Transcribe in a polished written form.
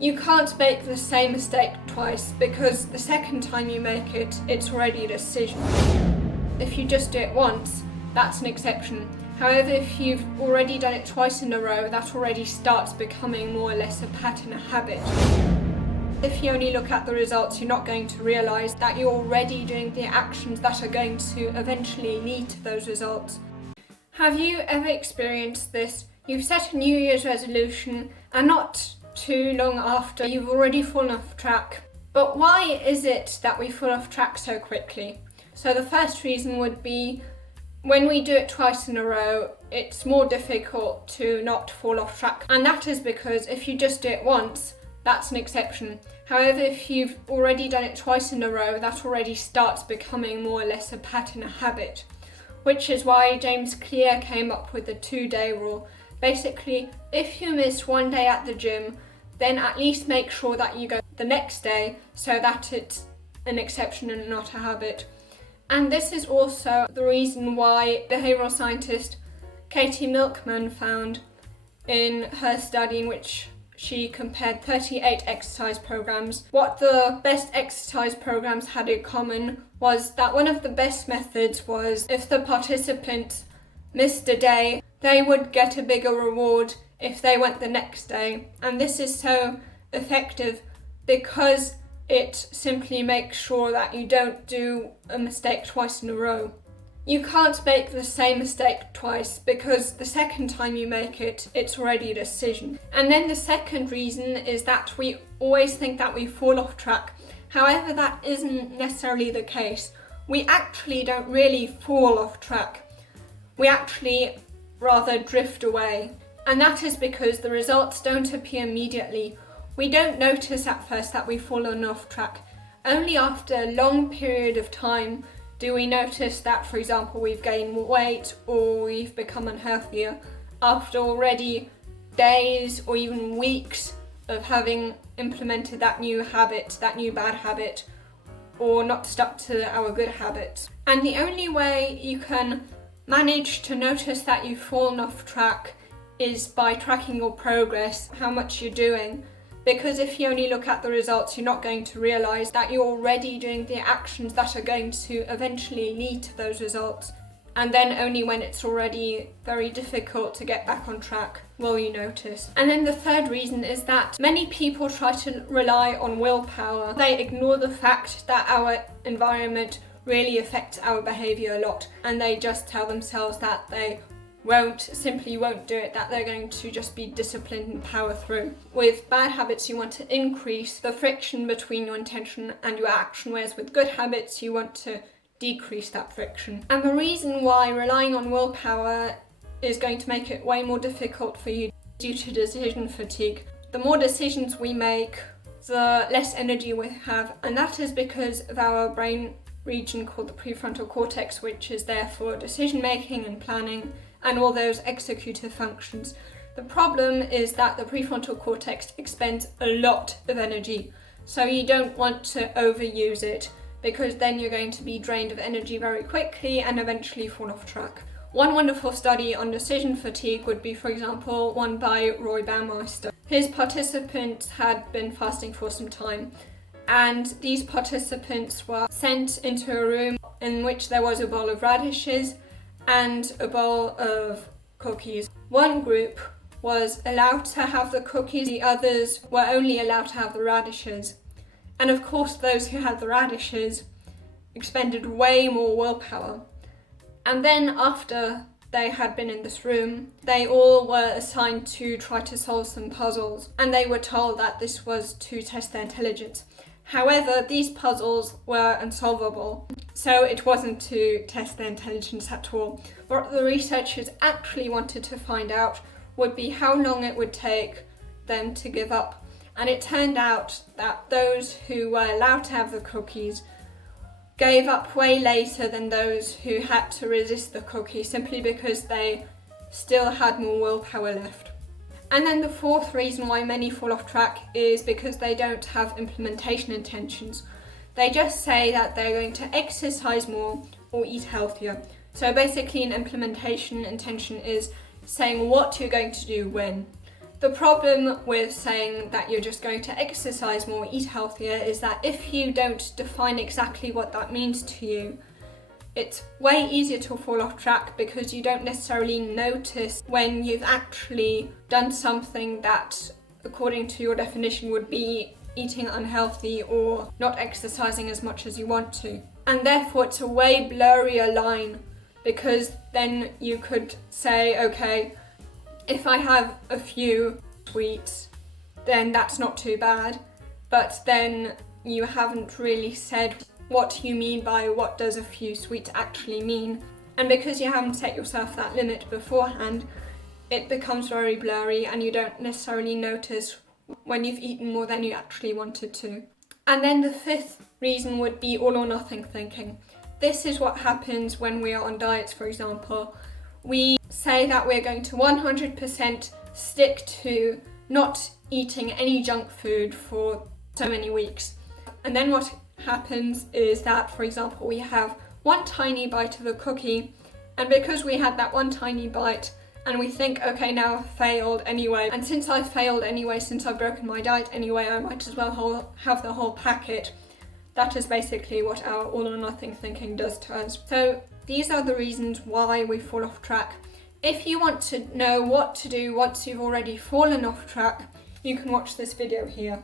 You can't make the same mistake twice because the second time you make it, it's already a decision. If you just do it once, that's an exception. However, if you've already done it twice in a row, that already starts becoming more or less a pattern, a habit. If you only look at the results, you're not going to realise that you're already doing the actions that are going to eventually lead to those results. Have you ever experienced this? You've set a New Year's resolution and not too long after you've already fallen off track. But why is it that we fall off track so quickly? So the first reason would be when we do it twice in a row, it's more difficult to not fall off track. And that is because if you just do it once, that's an exception. However, if you've already done it twice in a row, that already starts becoming more or less a pattern, a habit. Which is why James Clear came up with the 2-day rule. Basically, if you miss one day at the gym, then at least make sure that you go the next day so that it's an exception and not a habit. And this is also the reason why behavioural scientist Katie Milkman found in her study in which she compared 38 exercise programs. What the best exercise programs had in common was that one of the best methods was if the participants missed a day, they would get a bigger reward if they went the next day. And this is so effective because it simply makes sure that you don't do a mistake twice in a row. You can't make the same mistake twice because the second time you make it, it's already a decision. And then the second reason is that we always think that we fall off track. However, that isn't necessarily the case. We actually don't really fall off track. We actually rather drift away. And that is because the results don't appear immediately. We don't notice at first that we've fallen off track. Only after a long period of time do we notice that, for example, we've gained weight or we've become unhealthier after already days or even weeks of having implemented that new habit, that new bad habit, or not stuck to our good habits. And the only way you can manage to notice that you've fallen off track is by tracking your progress, how much you're doing. Because if you only look at the results, you're not going to realise that you're already doing the actions that are going to eventually lead to those results. And then only when it's already very difficult to get back on track will you notice. And then the third reason is that many people try to rely on willpower. They ignore the fact that our environment really affects our behaviour a lot, and they just tell themselves that they simply won't do it, that they're going to just be disciplined and power through. With bad habits, you want to increase the friction between your intention and your action, whereas with good habits, you want to decrease that friction. And the reason why relying on willpower is going to make it way more difficult for you due to decision fatigue. The more decisions we make, the less energy we have, and that is because of our brain region called the prefrontal cortex, which is there for decision making and planning and all those executive functions. The problem is that the prefrontal cortex expends a lot of energy, so you don't want to overuse it because then you're going to be drained of energy very quickly and eventually fall off track. One wonderful study on decision fatigue would be, for example, one by Roy Baumeister. His participants had been fasting for some time, and these participants were sent into a room in which there was a bowl of radishes and a bowl of cookies. One group was allowed to have the cookies, the others were only allowed to have the radishes. And of course, those who had the radishes expended way more willpower. And then after they had been in this room, they all were assigned to try to solve some puzzles, and they were told that this was to test their intelligence. However, these puzzles were unsolvable, so it wasn't to test their intelligence at all. What the researchers actually wanted to find out would be how long it would take them to give up. And it turned out that those who were allowed to have the cookies gave up way later than those who had to resist the cookies, simply because they still had more willpower left. And then the fourth reason why many fall off track is because they don't have implementation intentions. They just say that they're going to exercise more or eat healthier. So basically an implementation intention is saying what you're going to do when. The problem with saying that you're just going to exercise more, eat healthier, is that if you don't define exactly what that means to you, it's way easier to fall off track because you don't necessarily notice when you've actually done something that, according to your definition, would be eating unhealthy or not exercising as much as you want to. And therefore it's a way blurrier line, because then you could say, okay, if I have a few sweets, then that's not too bad. But then you haven't really said what you mean by what does a few sweets actually mean. And because you haven't set yourself that limit beforehand, it becomes very blurry and you don't necessarily notice when you've eaten more than you actually wanted to. And then the fifth reason would be all or nothing thinking. This is what happens when we are on diets, for example. We say that we're going to 100% stick to not eating any junk food for so many weeks. And then what happens is that, for example, we have one tiny bite of a cookie, and because we had that one tiny bite and we think, okay, now I've failed anyway, and since I've failed anyway, since I've broken my diet anyway, I might as well have the whole packet. That is basically what our all or nothing thinking does to us. So these are the reasons why we fall off track. If you want to know what to do once you've already fallen off track, you can watch this video here.